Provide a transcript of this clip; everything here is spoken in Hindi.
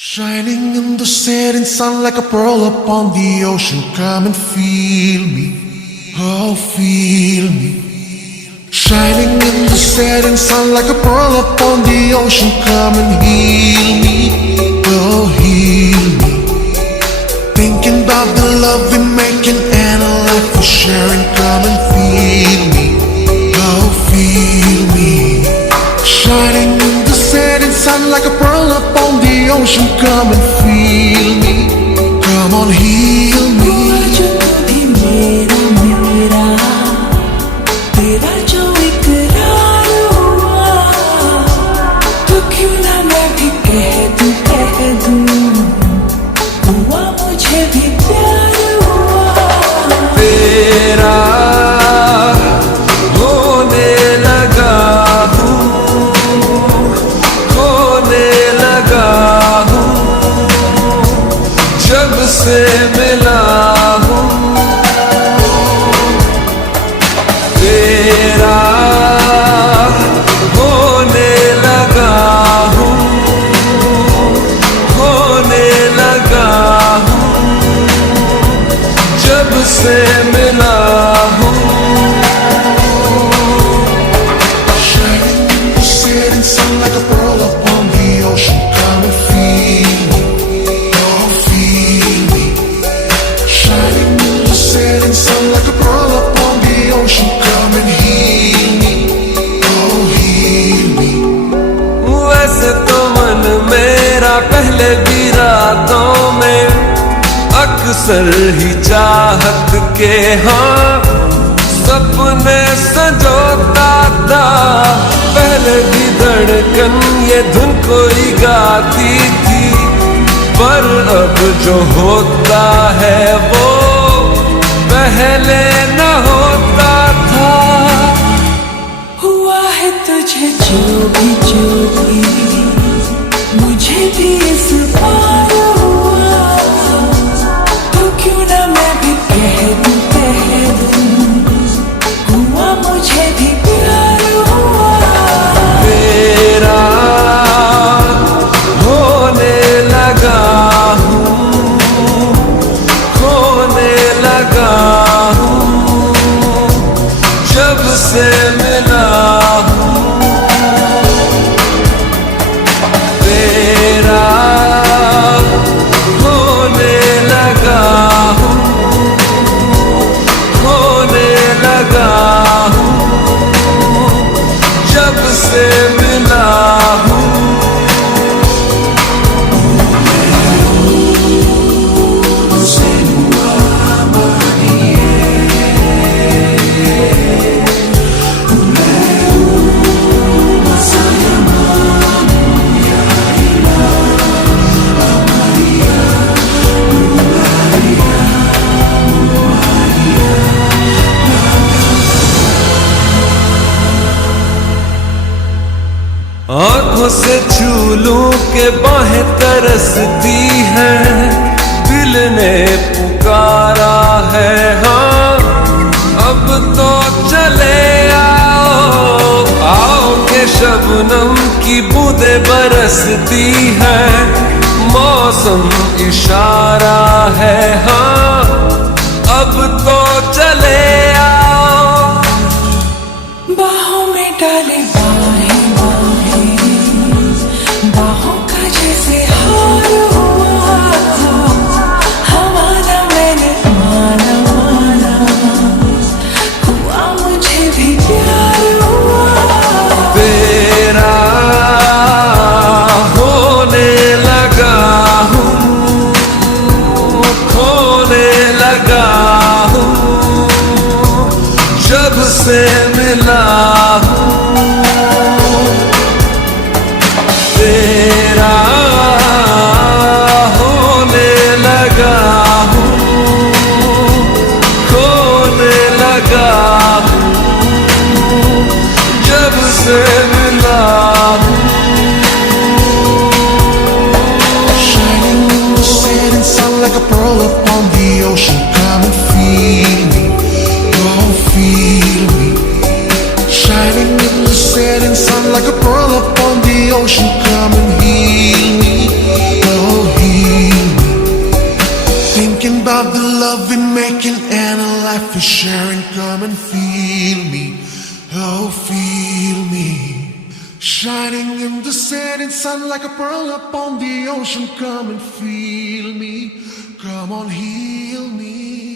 Shining in the setting sun like a pearl upon the ocean. Come and feel me, oh feel me. Shining in the setting sun like a pearl upon the ocean. Come and heal me, oh heal me. Thinking about the love we're making and a life we're sharing. Come and feel me, oh feel me. Shining in the setting sun like a pearl upon the ocean. Come and feel me, come on heal me. जो तू भी मेरा मेरा तेरा जो इकरार हुआ, तो क्यों ना मैं भी कह दूं हुआ मुझे भी प्यार हुआ। तेरा होने लगा हूँ, होने लगा हूँ, जब से मिला हूँ। तेरा होने लगा हूँ, होने लगा हूँ, जब से मिला हूँ। Shining in the setting sun like a pearl upon the ocean. Come and feel me, oh feel me. Shining in the setting sun like a pearl upon the ocean. Come and heal me, oh heal me. वैसे तो मन मेरा पहले भी रातों में अक्सर ही चाहत के हाँ सपने संजोता था। पहले भी धड़कन ये धुन कोई गाती थी, पर अब जो होता है वो पहले न होता था। हुआ है तुझे जो भी मुझे भी इस बार हुआ, तो क्यों ना मैं भी कह दूं हुआ मुझे भी प्यार हुआ। तेरा होने लगा हूँ, होने लगा हूँ, जब से मिला हूँ। तेरा होने लगा हूँ, होने लगा हूँ, जब से मिला हूँ। आँखों से छू लूं के बाहें तरसती हैं, दिल ने पुकारा है हाँ अब तो चले आओ। आओ के शबनम की बूंदें बरसती हैं, मौसम इशारा है हाँ अब तो चले आओ। बाहों में डाले बाहों का जैसे हार हुआ, हमारा मैंने माना हुआ मुझे भी प्यार हुआ। तेरा होने लगा हूँ, होने लगा हूँ, loving, making, and a life for sharing. Come and feel me, oh, feel me. Shining in the setting sun like a pearl upon the ocean. Come and feel me, come on, heal me.